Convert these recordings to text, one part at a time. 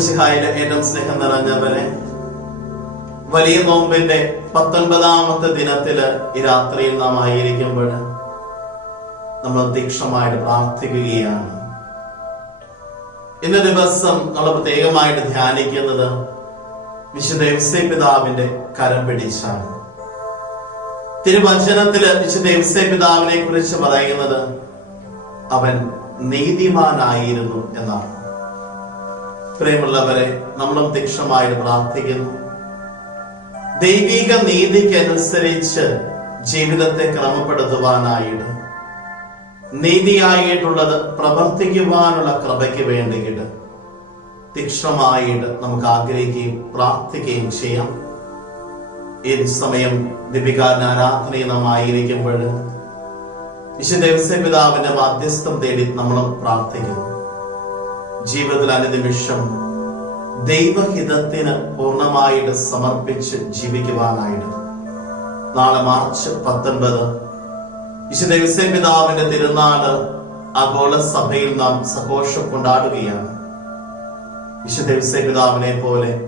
ഈശംസിഹായുടെ ഏറ്റവും സ്നേഹം നിറഞ്ഞവരെ വലിയ നോമ്പിന്റെ പത്തൊൻപതാമത്തെ ദിനത്തിൽ ഈ രാത്രിയിൽ നാം ആയിരിക്കുമ്പോൾ നമ്മൾ തീക്ഷണമായിട്ട് പ്രാർത്ഥിക്കുകയാണ്. ഇന്ന ദിവസം നമ്മൾ പ്രത്യേകമായിട്ട് ധ്യാനിക്കുന്നത് വിശുദ്ധ യവസേ പിതാവിന്റെ കരം പിടിച്ചാണ്. തിരുവചനത്തിൽ വിശുദ്ധ യവസേ പിതാവിനെ കുറിച്ച് പറയുന്നത് അവൻ നീതിമാനായിരുന്നു എന്നാണ്. പ്രിയമുള്ളവരെ നമ്മൾ തീക്ഷണമായിട്ട് പ്രാർത്ഥിക്കുന്നു. ദൈവിക നീതിക്കനുസരിച്ച് ജീവിതത്തെ ക്രമപ്പെടുത്തുവാനായിട്ട് നീതിയായിട്ടുള്ളത് പ്രവർത്തിക്കുവാനുള്ള കൃപയ്ക്ക് വേണ്ടിയിട്ട് തീക്ഷണമായിട്ട് നമുക്ക് ആഗ്രഹിക്കുകയും പ്രാർത്ഥിക്കുകയും ചെയ്യാം. ഈ സമയം ദീപികാരൻ ആയിരിക്കുമ്പോൾ വിശുദ്ധ പിതാവിന്റെ മാധ്യസ്ഥം തേടി നമ്മളും പ്രാർത്ഥിക്കുന്നു. ജീവിതത്തിൽ അനുനിമിഷം ദൈവഹിതത്തിന് പൂർണമായിട്ട് സമർപ്പിച്ച് ജീവിക്കുവാനായിട്ട്. നാളെ മാർച്ച് പത്തൊൻപത് വിശുദ്ധ പിതാവിന്റെ തിരുനാട് ആഗോള സഭയിൽ നാം സഘോഷം കൊണ്ടാടുകയാണ്. വിശുദ്ധ പിതാവിനെ പോലെ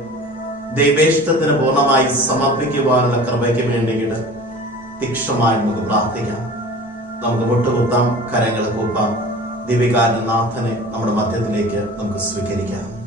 ദൈവേഷ്ടത്തിന് പൂർണമായി സമർപ്പിക്കുവാനുള്ള കൃപയ്ക്ക് വേണ്ടിയിട്ട് തീക്ഷമായി നമുക്ക് പ്രാർത്ഥിക്കാം. നമുക്ക് മുട്ടുകുത്താം കരങ്ങൾ കൂപ്പാം. ദിവികാരൻ നാഥനെ നമ്മുടെ മധ്യത്തിലേക്ക് നമുക്ക് സ്വീകരിക്കാം.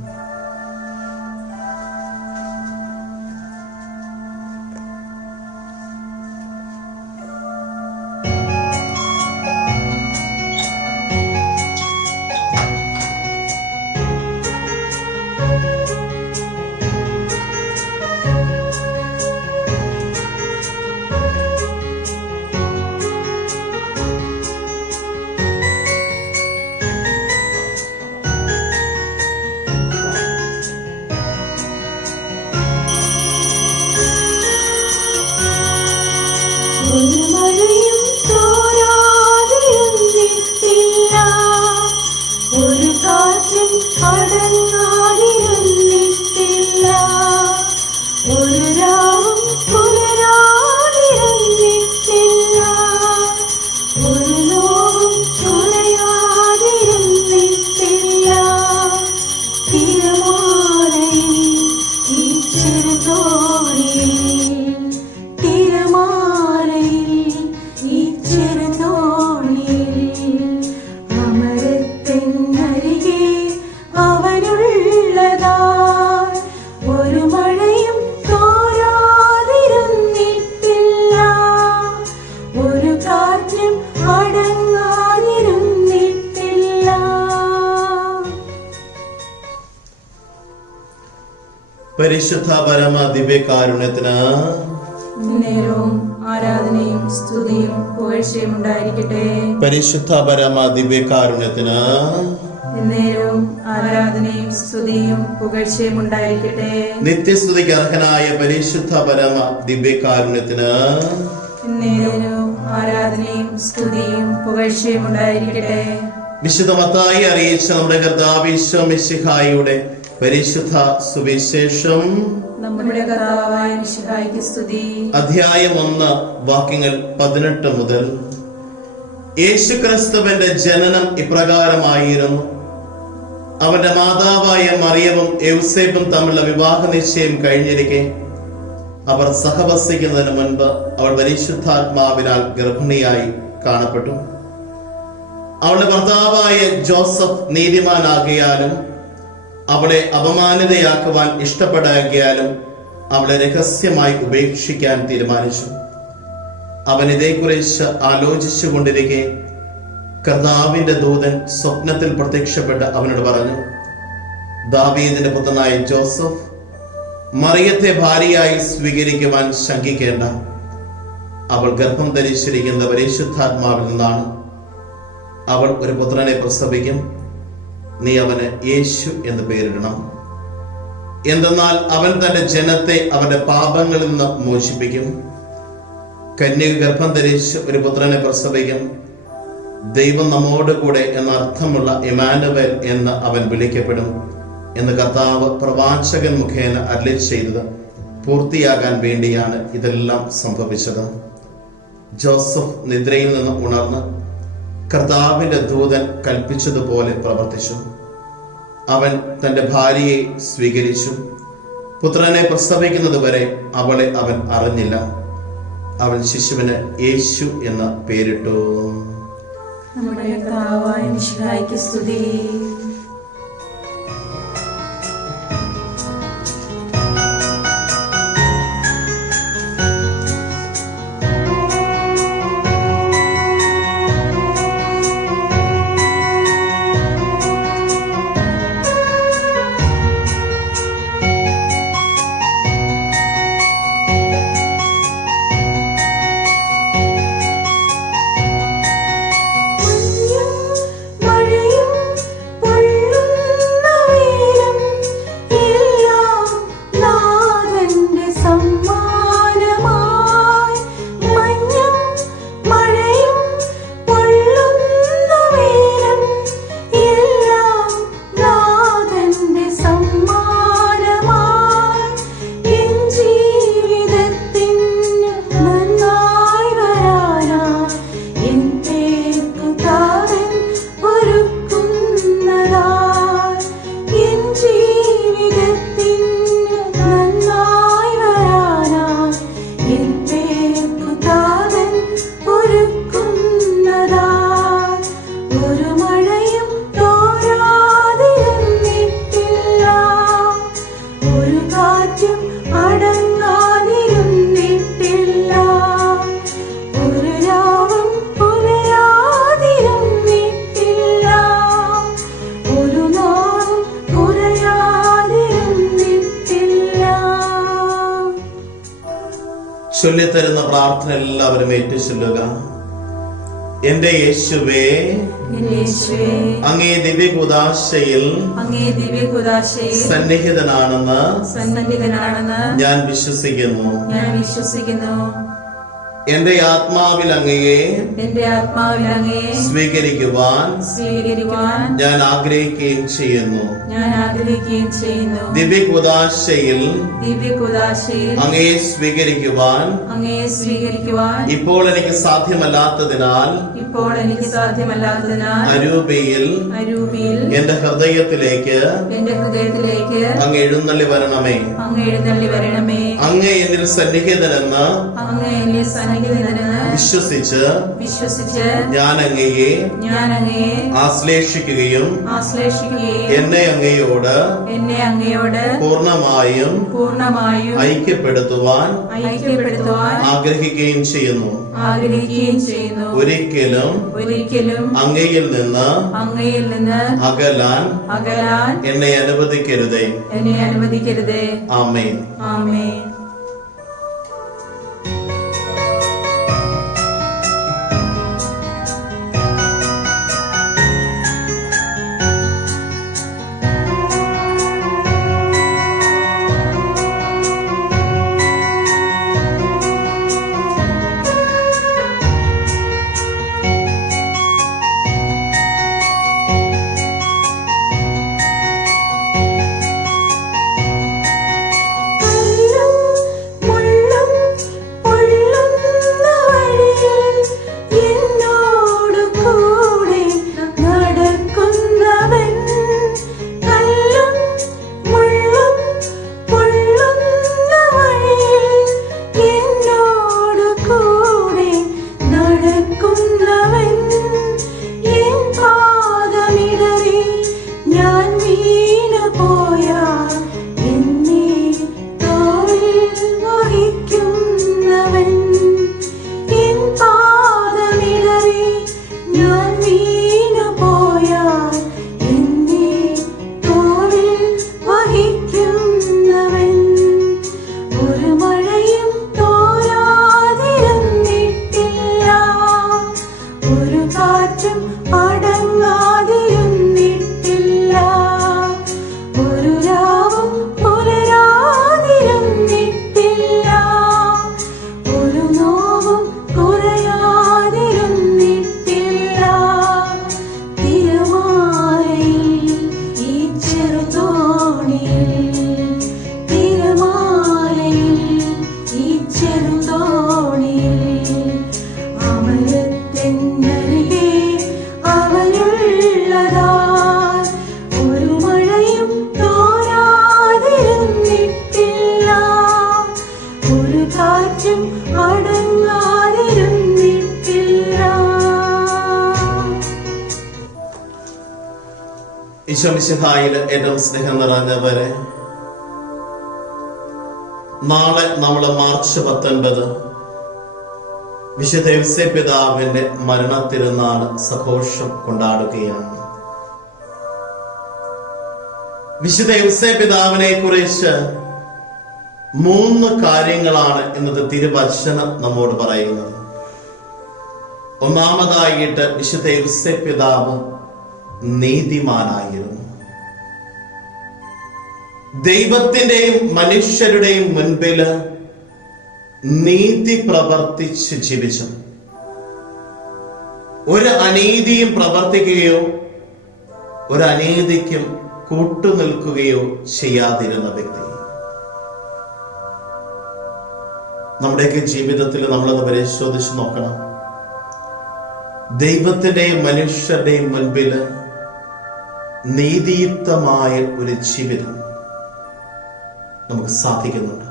Pardon പരമ ദിവ്യകാരുണ്യത്തിന് ആരാധനയും സ്തുതിയും പുകഴ്ചയും ഉണ്ടായിരിക്കട്ടെ. പരിശുദ്ധ പരമ ദിവ്യകാരുണ്യത്തിന് കാരുണ്യത്തിന് ആരാധനയും സ്തുതിയും പുകഴ്ചയും ഉണ്ടായിരിക്കട്ടെ. നിത്യസ്തുതിക്ക് അർഹനായ പരിശുദ്ധ പരമ ദിവ്യകാരുണ്യത്തിന് നേരവും ആരാധനയും സ്തുതിയും പുകഴ്ചയും ഉണ്ടായിരിക്കട്ടെ. വിശുദ്ധ മത്തായി അറിയിച്ച നമ്മുടെ കർത്താവിശ്വ മിശിഹായിയുടെ പരിശുദ്ധ സുവിശേഷം നമ്മുടെ കർത്താവായ സ്തുതി. അധ്യായം ഒന്ന് വാക്യങ്ങൾ പതിനെട്ട് മുതൽ. യേശുക്രിസ്തുവിന്റെ ജനനം ഇപ്രകാരമായിരുന്നു. അവന്റെ മാതാവായ മറിയവും യൗസേപ്പും തമ്മിലുള്ള വിവാഹ നിശ്ചയം കഴിഞ്ഞിരിക്കെ. അവർ സഹവസിക്കുന്നതിന് മുൻപ് അവൾ പരിശുദ്ധാത്മാവിനാൽ ഗർഭിണിയായി കാണപ്പെട്ടു. അവളുടെ ഭർത്താവായ ജോസഫ് നീതിമാനാകിയാലും അവളെ അപമാനിതയാക്കുവാൻ ഇഷ്ടപ്പെടാകിയാലും അവളെ രഹസ്യമായി ഉപേക്ഷിക്കാൻ തീരുമാനിച്ചു. അവൻ ഇതേക്കുറിച്ച് ആലോചിച്ചു കൊണ്ടിരിക്കെ കർത്താവിന്റെ ദൂതൻ സ്വപ്നത്തിൽ പ്രത്യക്ഷപ്പെട്ട് അവനോട് പറഞ്ഞു ദാവീദിന്റെ പുത്രനായ ജോസഫ് മറിയത്തെ ഭാര്യയായി സ്വീകരിക്കുവാൻ ശങ്കിക്കേണ്ട. അവൾ ഗർഭം ധരിച്ചിരിക്കുന്ന പരിശുദ്ധാത്മാവിൽ നിന്നാണ്. അവൾ ഒരു പുത്രനെ പ്രസവിക്കും. നീ അവന് യേശു എന്ന് പേരിടണം. എന്തെന്നാൽ അവൻ തന്റെ ജനത്തെ അവന്റെ പാപങ്ങളിൽ നിന്ന് മോചിപ്പിക്കും. കന്യക ഗർഭം ധരിച്ച് ഒരു പുത്രനെ പ്രസവിക്കും. ദൈവം നമ്മോട് കൂടെ എന്ന അർത്ഥമുള്ള ഇമാനുവൽ എന്ന് അവൻ വിളിക്കപ്പെടും എന്ന് കർത്താവ് പ്രവാചകൻ മുഖേന അരളി ചെയ്തത് പൂർത്തിയാകാൻ വേണ്ടിയാണ് ഇതെല്ലാം സംഭവിച്ചത്. ജോസഫ് നിദ്രയിൽ നിന്ന് ഉണർന്ന് കർത്താവിന്റെ ദൂതൻ കൽപ്പിച്ചതുപോലെ പ്രവർത്തിച്ചു. അവൻ തന്റെ ഭാര്യയെ സ്വീകരിച്ചു. പുത്രനെ പ്രസവിക്കുന്നത് വരെ അവളെ അവൻ അറിഞ്ഞില്ല. അവൻ ശിശുവിന് യേശു എന്ന പേരിട്ടു. നമ്മുടെ കർത്താവായ സ്തുതി. ചൊല്ലിത്തരുന്ന പ്രാർത്ഥന എല്ലാവരും ഏറ്റു ചൊല്ലുക. എന്റെ യേശുവേ അങ്ങേ ദിവ്യകുദാശയിൽ കുദാശയിൽ ദിവ്യകുദാശയിൽ സന്നിഹിതനാണെന്ന് സന്നിഹിതനാണെന്ന് ഞാൻ വിശ്വസിക്കുന്നു. ഞാൻ വിശ്വസിക്കുന്നു. എന്റെ ആത്മാവിൽ അങ്ങയെ എന്റെ ആത്മാവിൽ അങ്ങയെ സ്വീകരിക്കുവാൻ സ്വീകരിക്കുവാൻ ഞാൻ ആഗ്രഹിക്കുകയും ചെയ്യുന്നു. ഞാൻ ആഗ്രഹിക്കുകയും ചെയ്യുന്നു. ദിവ്യകുദാശയിൽ ദിവ്യകുദാശയിൽ അങ്ങയെ സ്വീകരിക്കുവാൻ അങ്ങയെ സ്വീകരിക്കുവാൻ ഇപ്പോൾ എനിക്ക് സാധ്യമല്ലാത്തതിനാൽ ഇപ്പോൾ എനിക്ക് സാധ്യമല്ലാത്തതിനാൽ അരൂപയിൽ അരൂപിയിൽ എന്റെ ഹൃദയത്തിലേക്ക് എന്റെ ഹൃദയത്തിലേക്ക് അങ്ങ് എഴുന്നള്ളി വരണമേ. അങ്ങ് എഴുന്നള്ളി വരണമേ. അങ്ങ് എന്നിൽ സന്നിഹിതനെന്ന് അങ്ങ് എന്നിൽ സന്നിഹിതനെന്ന് വിശ്വസിച്ച് വിശ്വസിച്ച് ഞാൻ അങ്ങയെ ഞാൻ അങ്ങയെ ആശ്ലേഷിക്കുകയും ആശ്ലേഷിക്കുകയും എന്നെ അങ്ങയോട് എന്നെ അങ്ങയോട് പൂർണമായും പൂർണമായും ഐക്യപ്പെടുത്തുവാൻ ഐക്യപ്പെടുത്തുവാൻ ആഗ്രഹിക്കുകയും ചെയ്യുന്നു. ആഗ്രഹിക്കുകയും ചെയ്യുന്നു. ഒരിക്കലും ഒരിക്കലും അങ്ങയിൽ നിന്ന് അങ്ങയിൽ നിന്ന് അകലാൻ അകലാൻ എന്നെ അനുവദിക്കരുതേ. എന്നെ അനുവദിക്കരുതേ. ആമേ ആമേ mim. ഈശോമിശിഹായിൽ ഏറ്റവും സ്നേഹം നിറഞ്ഞവരെ നാളെ മാർച്ച് പത്തൊൻപത് വിശുദ്ധ പിതാവിന്റെ സഘോഷം കൊണ്ടാടുകയാണ്. വിശുദ്ധ യുസേ പിതാവിനെ കുറിച്ച് മൂന്ന് കാര്യങ്ങളാണ് ഇന്നത്തെ തിരുവചനം നമ്മോട് പറയുന്നത്. ഒന്നാമതായിട്ട് വിശുദ്ധ യുസേ പിതാവ് നീതിമാനായിരുന്നു. ദൈവത്തിന്റെയും മനുഷ്യരുടെയും മുൻപിൽ നീതി പ്രവർത്തിച്ച് ജീവിച്ചു. ഒരു അനീതിയും പ്രവർത്തിക്കുകയോ ഒരു അനീതിക്കും കൂട്ടുനിൽക്കുകയോ ചെയ്യാതിരുന്ന വ്യക്തി. നമ്മുടെയൊക്കെ ജീവിതത്തിൽ നമ്മളത് പരിശോധിച്ച് നോക്കണം. ദൈവത്തിന്റെയും മനുഷ്യരുടെയും മുൻപിൽ നീതിയുക്തമായ ഒരു ജീവിതം നമുക്ക് സാധിക്കുന്നുണ്ട്.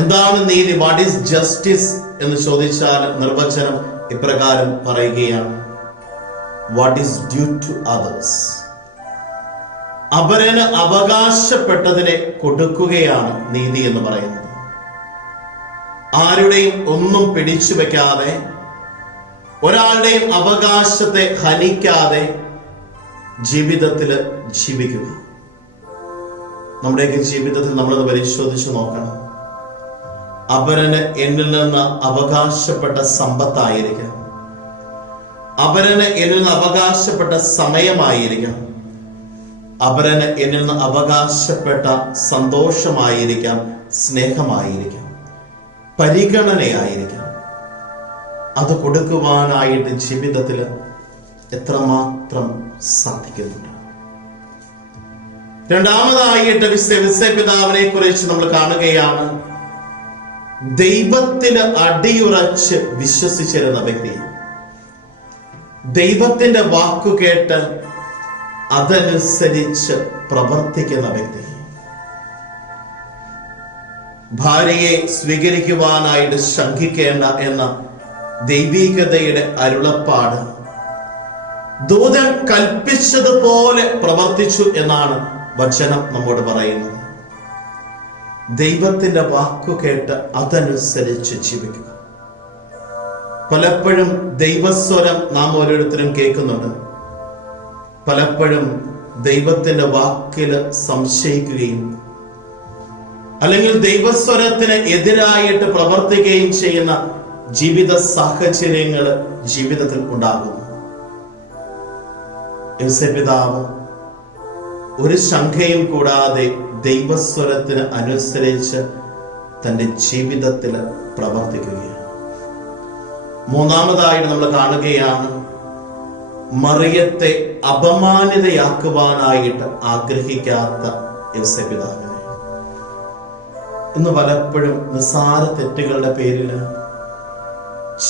എന്താണ് നീതി? വാട്ട് ഈസ് ജസ്റ്റിസ് എന്ന് ചോദിച്ചാൽ നിർവചനം ഇപ്രകാരം പറയുകയാണ്. What is due to others അവരന് അവകാശപ്പെട്ടതിനെ കൊടുക്കുകയാണ് നീതി എന്ന് പറയുന്നത്. ആരുടെയും ഒന്നും പിടിച്ചു വെക്കാതെ ഒരാളുടെയും അവകാശത്തെ ഹനിക്കാതെ ജീവിതത്തിൽ ജീവിക്കുക നമ്മുടെയൊക്കെ ജീവിതത്തിൽ നമ്മളത് പരിശോധിച്ച് നോക്കണം. അപരന് എന്നിൽ നിന്ന് അവകാശപ്പെട്ട സമ്പത്തായിരിക്കാം അപരന് എന്നിൽ നിന്ന് അവകാശപ്പെട്ട സമയമായിരിക്കാം അപരന് എന്നിൽ നിന്ന് അവകാശപ്പെട്ട സന്തോഷമായിരിക്കാം സ്നേഹമായിരിക്കാം പരിഗണനയായിരിക്കാം. അത് കൊടുക്കുവാനായിട്ട് ജീവിതത്തിൽ എത്രമാത്രം സാധിക്കുന്നുണ്ട്. രണ്ടാമതായിട്ട് വിശ്വ പിതാവിനെ കുറിച്ച് നമ്മൾ കാണുകയാണ്. ദൈവത്തിന് അടിയുറച്ച് വിശ്വസിച്ചിരുന്ന വ്യക്തി. ദൈവത്തിന്റെ വാക്കു കേട്ട് അതനുസരിച്ച് പ്രവർത്തിക്കുന്ന വ്യക്തി. ഭാര്യയെ സ്വീകരിക്കുവാനായിട്ട് ശങ്കിക്കേണ്ട എന്ന ദൈവീകതയുടെ അരുളപ്പാട് ദൂതൻ കൽപ്പിച്ചതുപോലെ പ്രവർത്തിച്ചു എന്നാണ് വചനം നമ്മോട് പറയുന്നത്. ദൈവത്തിന്റെ വാക്കു കേട്ട് അതനുസരിച്ച് ജീവിക്കുക. പലപ്പോഴും ദൈവസ്വരം നാം ഓരോരുത്തരും കേൾക്കുന്നുണ്ട്. പലപ്പോഴും ദൈവത്തിന്റെ വാക്കിൽ സംശയിക്കുകയും അല്ലെങ്കിൽ ദൈവസ്വരത്തിന് എതിരായിട്ട് പ്രവർത്തിക്കുകയും ചെയ്യുന്ന ജീവിത സാഹചര്യങ്ങൾ ജീവിതത്തിൽ ഉണ്ടാകുന്നു. യൗസപിതാവ് ഒരു ശങ്കയും കൂടാതെ ദൈവസ്വരത്തിന് അനുസരിച്ച് തന്റെ ജീവിതത്തിൽ പ്രവർത്തിക്കുകയാണ്. മൂന്നാമതായിട്ട് നമ്മൾ കാണുകയാണ് മറിയത്തെ അപമാനിതയാക്കുവാനായിട്ട് ആഗ്രഹിക്കാത്ത യോസപിതാവിനെ ഇന്ന് പലപ്പോഴും നിസാര തെറ്റുകളുടെ പേരിൽ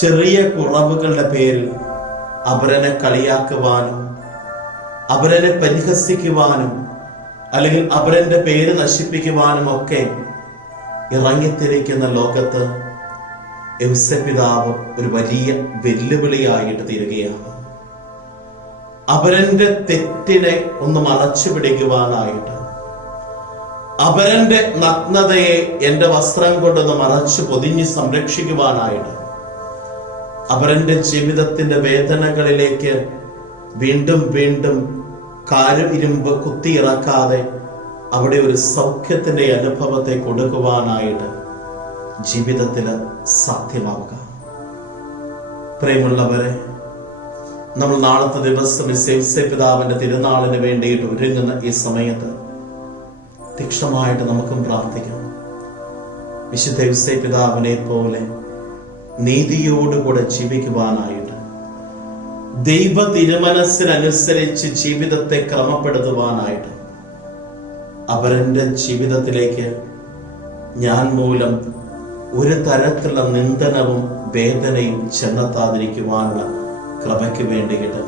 ചെറിയ കുറവുകളുടെ പേരിൽ അവരനെ കളിയാക്കുവാനും അവരനെ പരിഹസിക്കുവാനും അല്ലെങ്കിൽ അവരന്റെ പേര് നശിപ്പിക്കുവാനും ഒക്കെ ഇറങ്ങിത്തിരിക്കുന്ന ലോകത്ത് യൗസപിതാവ് ഒരു വലിയ വെല്ലുവിളിയായിട്ട് തീരുകയാണ്. അവരന്റെ തെറ്റിനെ ഒന്ന് മറച്ചു പിടിക്കുവാനായിട്ട് അവരന്റെ നഗ്നതയെ എന്റെ വസ്ത്രം കൊണ്ടൊന്ന് മറച്ചു പൊതിഞ്ഞ് സംരക്ഷിക്കുവാനായിട്ട് അവരന്റെ ജീവിതത്തിന്റെ വേദനകളിലേക്ക് വീണ്ടും വീണ്ടും കാൽ ഇരുമ്പ് കുത്തിയിറക്കാതെ അവിടെ ഒരു സൗഖ്യത്തിന്റെ അനുഭവത്തെ കൊടുക്കുവാനായിട്ട് ജീവിതത്തിൽ സാധ്യമാക്കുക പ്രേമുള്ളവരെ നമ്മൾ നാളത്തെ ദിവസം പിതാവിന്റെ തിരുനാളിന് വേണ്ടിയിട്ട് ഒരുങ്ങുന്ന ഈ സമയത്ത് തീക്ഷണമായിട്ട് നമുക്കും പ്രാർത്ഥിക്കാം. വിശുദ്ധ പിതാവിനെ പോലെ നീതിയോടുകൂടെ ജീവിക്കുവാനായിട്ട് ദൈവ തിരുമനസ്സിനനുസരിച്ച് ജീവിതത്തെ ക്രമപ്പെടുത്തുവാനായിട്ട് അവരന്റെ ജീവിതത്തിലേക്ക് ഞാൻ മൂലം ഒരു തരത്തിലുള്ള നിന്ദനവും വേദനയും ചെന്നെത്താതിരിക്കുവാനുള്ള കൃപയ്ക്ക് വേണ്ടിയിട്ട്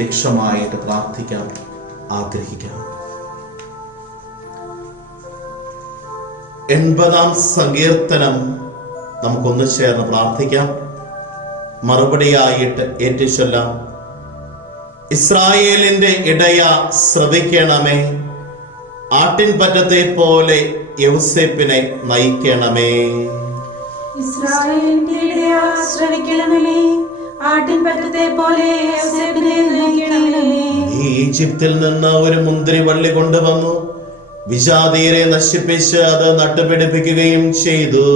രക്ഷമായിട്ട് പ്രാർത്ഥിക്കാം ആഗ്രഹിക്കാം എൺപതാം സങ്കീർത്തനം നമുക്കൊന്ന് ചേർന്ന് പ്രാർത്ഥിക്കാം. മറുപടിയായിട്ട് ഏറ്റുചൊല്ലാം ഇസ്രായേലിന്റെ ഇടയ ശ്രവിക്കണമേ ആട്ടിൻ പറ്റത്തെ പോലെ യൗസേപ്പിനെ നയിക്കണമേ. ഇസ്രായേലിന്റെ ഇടയ ശ്രവിക്കണമേ ആട്ടിൻ പറ്റത്തെ പോലെ യോസേപ്പിനെ നയിക്കണമേ. ഈ ഈജിപ്തിൽ നിന്ന് ഒരു മുന്തിരി വള്ളി കൊണ്ടുവന്നു വിജാതീരെ നശിപ്പിച്ച് അത് നട്ടുപിടിപ്പിക്കുകയും ചെയ്തു.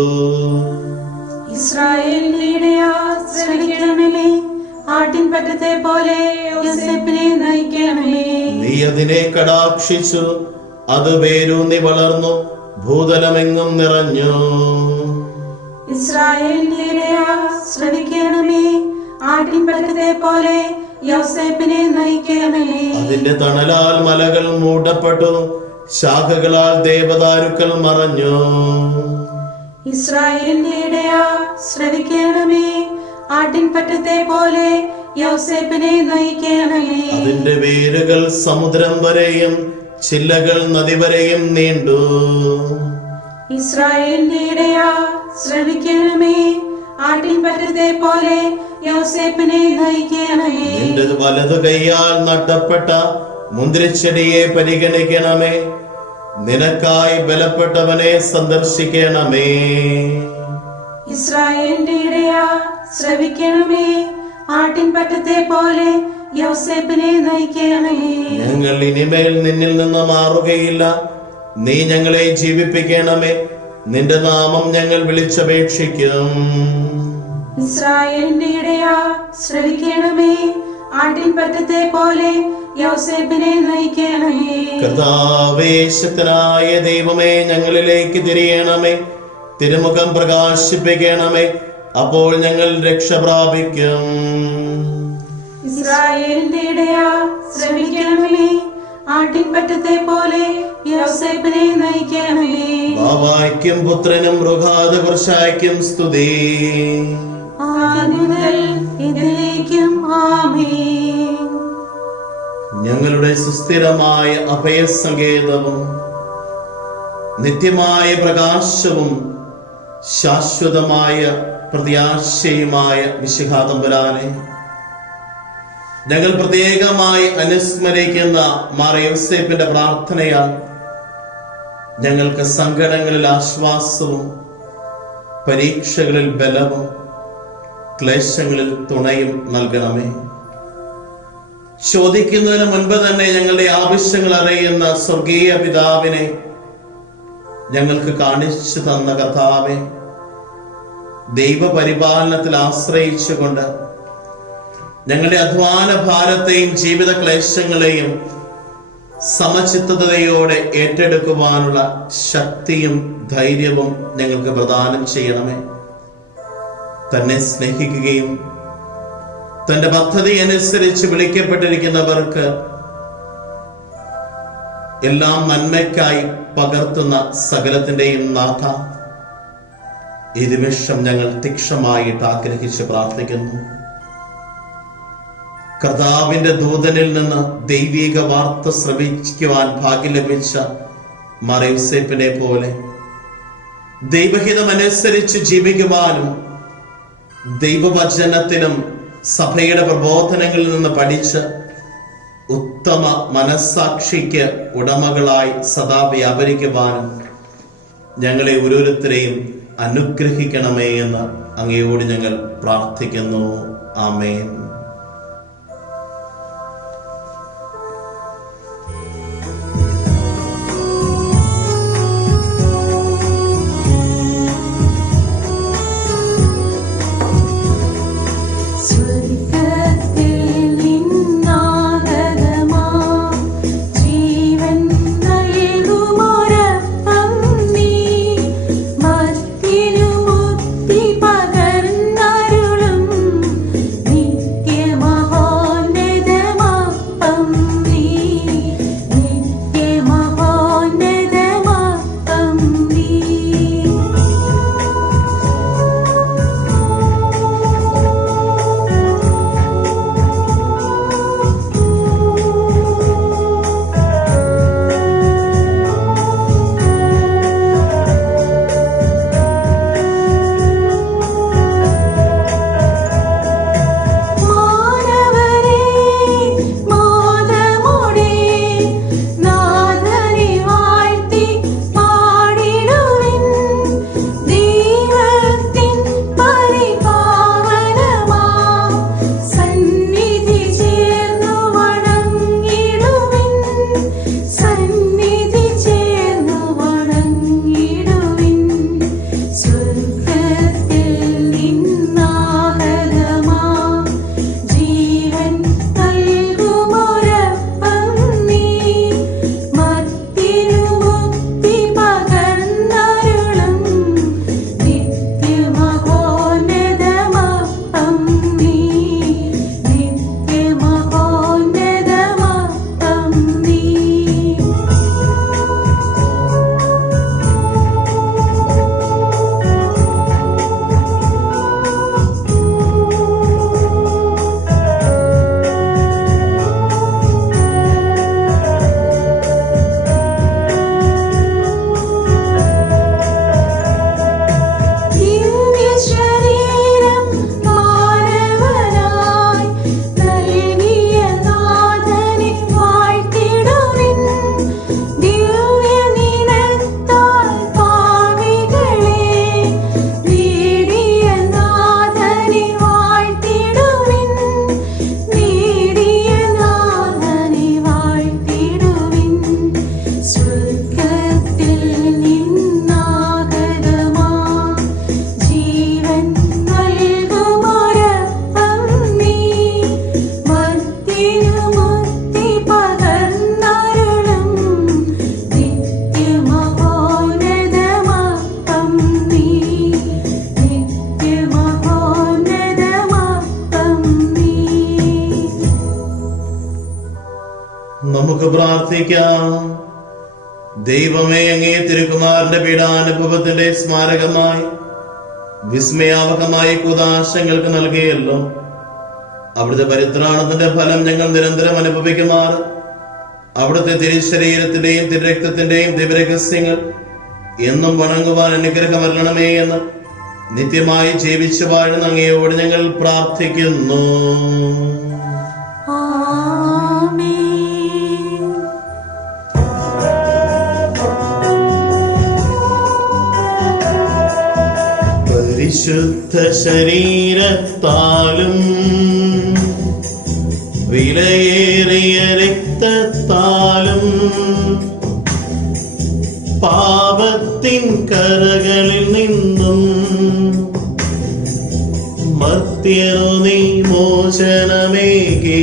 ആട്ടിൻ പറ്റത്തെ പോലെ യോസേപ്പിനെ നയിക്കണമേ. നീ അതിനെ കടാക്ഷിച്ചു അത് വേരൂന്നി വളർന്നു ഭൂതലമെങ്ങും നിറഞ്ഞു. ആട്ടിൻ പറ്റത്തെ പോലെ യോസേപ്പിനെ നയിക്കണമേ. അതിന്റെ തണലാൽ മലകൾ മൂടപ്പെട്ടു ശാഖകളാൽ ദേവദാരുക്കൾ മറഞ്ഞു. ഇസ്രായേലിന്റെ ശ്രവിക്കണമേ. ആട്ടിൻ പറ്റത്തെ പോലെ യോസേപ്പിനെ നയിക്കണമേ. അതിന്റെ വേരുകൾ സമുദ്രം വരെയും ചില്ലകൾ നദി വരെയും നീണ്ടു. ഇസ്രായേലിന്റെ ഇടയാ ശ്രവിക്കണമേ. ആട്ടിൻ പറ്റത്തെ പോലെ യോസേപ്പിനെ നയിക്കണമേ. നിന്റെ വലതു കൈയാൽ നട്ടപ്പെട്ട മുന്തിരിച്ചെടിയെ പരിഗണിക്കണമേ. നിനക്കായി ബലപ്പെട്ടവനെ സന്ദർശിക്കണമേ. ഇസ്രായേലിന്റെ ഇടയാ ശ്രവിക്കണമേ. ആട്ടിൻ പറ്റത്തെ പോലെ യോസേപ്പിനെ നയിക്കണമേ. ഞങ്ങൾ ഇനിമേൽ നിന്നിൽ നിന്ന് മാറുകയില്ല. നീ ഞങ്ങളെ ജീവിപ്പിക്കണമേ. നിന്റെ നാമം ഞങ്ങൾ വിളിച്ചപേക്ഷിക്കും. ഇസ്രായേലിന്റെ ഇടയാ ശ്രവിക്കണമേ. ആട്ടിൻ പറ്റത്തെ പോലെ യോസേപ്പിനെ നയിക്കണമേ. കർത്താവേശത്തിനായ ദൈവമേ ഞങ്ങളിലേക്ക് തിരിയണമേ. തിരുമുഖം പ്രകാശിപ്പിക്കണമേ. അപ്പോൾ ഞങ്ങൾ രക്ഷ പ്രാപിക്കും. ഇസ്രായേലിന്റെ ഇടയാ ശ്രവിക്കണമേ ആട്ടിൻ പറ്റത്തെ പോലെ യോസേപ്പിനെ നയിക്കണമേ. ബാബായ്ക്കും പുത്രനും മൃഗാത് കുർശായ്ക്കും സ്തുതി. മുതൽ ഇതിലേക്കും ഞങ്ങളുടെ സുസ്ഥിരമായ അഭയസങ്കേതവും നിത്യമായ പ്രകാശവും ശാശ്വതമായ പ്രത്യാശയുമായ വിശുഖാതമ്പുരാനെ ഞങ്ങൾ പ്രത്യേകമായി അനുസ്മരിക്കുന്ന മാറിയോസേപ്പിന്റെ പ്രാർത്ഥനയാൽ ഞങ്ങൾക്ക് സങ്കടങ്ങളിൽ ആശ്വാസവും പരീക്ഷകളിൽ ബലവും ക്ലേശങ്ങളിൽ തുണയും നൽകണമേ. ചോദിക്കുന്നതിന് മുൻപ് തന്നെ ഞങ്ങളുടെ ആവശ്യങ്ങൾ അറിയുന്ന സ്വർഗീയ പിതാവിനെ ഞങ്ങൾക്ക് കാണിച്ചു തന്ന കർത്താവെ ദൈവപരിപാലനത്തിൽ ആശ്രയിച്ചുകൊണ്ട് ഞങ്ങളുടെ അധ്വാന ഭാരത്തെയും ജീവിത ക്ലേശങ്ങളെയും സമചിത്തതയോടെ ഏറ്റെടുക്കുവാനുള്ള ശക്തിയും ധൈര്യവും ഞങ്ങൾക്ക് പ്രദാനം ചെയ്യണമേ. തന്നെ സ്നേഹിക്കുകയും തന്റെ പദ്ധതി അനുസരിച്ച് വിളിക്കപ്പെട്ടിരിക്കുന്നവർക്ക് എല്ലാം നന്മയ്ക്കായി പകർത്തുന്ന സകലത്തിന്റെയും നാഥ. ഈ നിമിഷം ഞങ്ങൾ തീക്ഷമായിട്ട് ആഗ്രഹിച്ച് പ്രാർത്ഥിക്കുന്നു. കർത്താവിന്റെ ദൂതനിൽ നിന്ന് ദൈവിക വാർത്ത ശ്രവിക്കുവാൻ ഭാഗ്യം ലഭിച്ച മറയുസേപ്പിനെ പോലെ ദൈവഹിതമനുസരിച്ച് ജീവിക്കുവാനും ദൈവവചനത്തിനും സഭയുടെ പ്രബോധനങ്ങളിൽ നിന്ന് പഠിച്ച് ഉത്തമ മനസ്സാക്ഷിക്ക് ഉടമകളായി സദാ വ്യാപരിക്കുവാനും ഞങ്ങളെ ഓരോരുത്തരെയും അനുഗ്രഹിക്കണമേ എന്ന് അങ്ങയോട് ഞങ്ങൾ പ്രാർത്ഥിക്കുന്നു. ആമേൻ. ദൈവമേ അങ്ങേ തിരുക്കുമാരന്റെ പീഡാനുഭവത്തിന്റെ സ്മാരകമായി വിസ്മയാവകമായി കുതാശങ്ങൾക്ക് നൽകിയല്ലോ. അവിടുത്തെ പരിത്രാണത്തിന്റെ ഫലം ഞങ്ങൾ നിരന്തരം അനുഭവിക്കുമാർ. അവിടുത്തെ തിരുശരീരത്തിന്റെയും തിരുരക്തത്തിന്റെയും ദൈവരഹസ്യങ്ങൾ എന്നും വണങ്ങുവാൻ അനുഗ്രഹമരണമേ എന്ന് നിത്യമായി ജീവിച്ചു വാഴുന്ന അങ്ങയോട് ഞങ്ങൾ പ്രാർത്ഥിക്കുന്നു. ആമേൻ. പരിശുദ്ധ ശരീരത്താലും വിലയേറിയ രക്തത്താലും പാപത്തിൻ കരകളിൽ നിന്നും മർത്യനു നീ മോചനമേകേ.